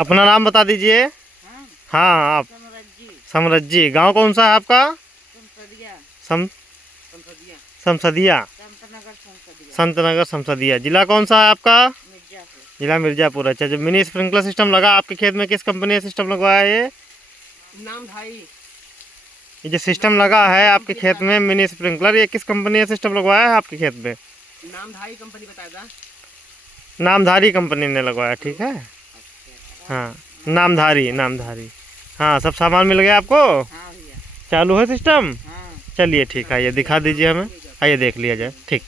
अपना नाम बता दीजिए। हाँ, हाँ आप। समरज्जी। समरज्जी। गांव कौन सा है आपका? संसदिया। सम संसदिया। समसदिया। संतनगर संसदिया। संतनगर समसदिया। जिला कौन सा है आपका? मिर्जापुर। जिला मिर्जापुर। अच्छा, जो मिनी स्प्रिंकलर सिस्टम लगा आपके खेत में, किस कंपनी का सिस्टम लगवाया है ये? नामधारी। ये जो सिस्टम लगा है आपके खेत में मिनी स्प्रिंकलर, ये किस कंपनी का सिस्टम लगवाया है आपके खेत में? नामधारी कंपनी बताया था। नामधारी कंपनी ने लगवाया, ठीक है। हाँ, नामधारी, नामधारी। हाँ, सब सामान मिल गया आपको? हाँ भैया। चालू है सिस्टम? हाँ। चलिए ठीक है, ये दिखा दीजिए हमें। आइए देख लिया जाए। ठीक।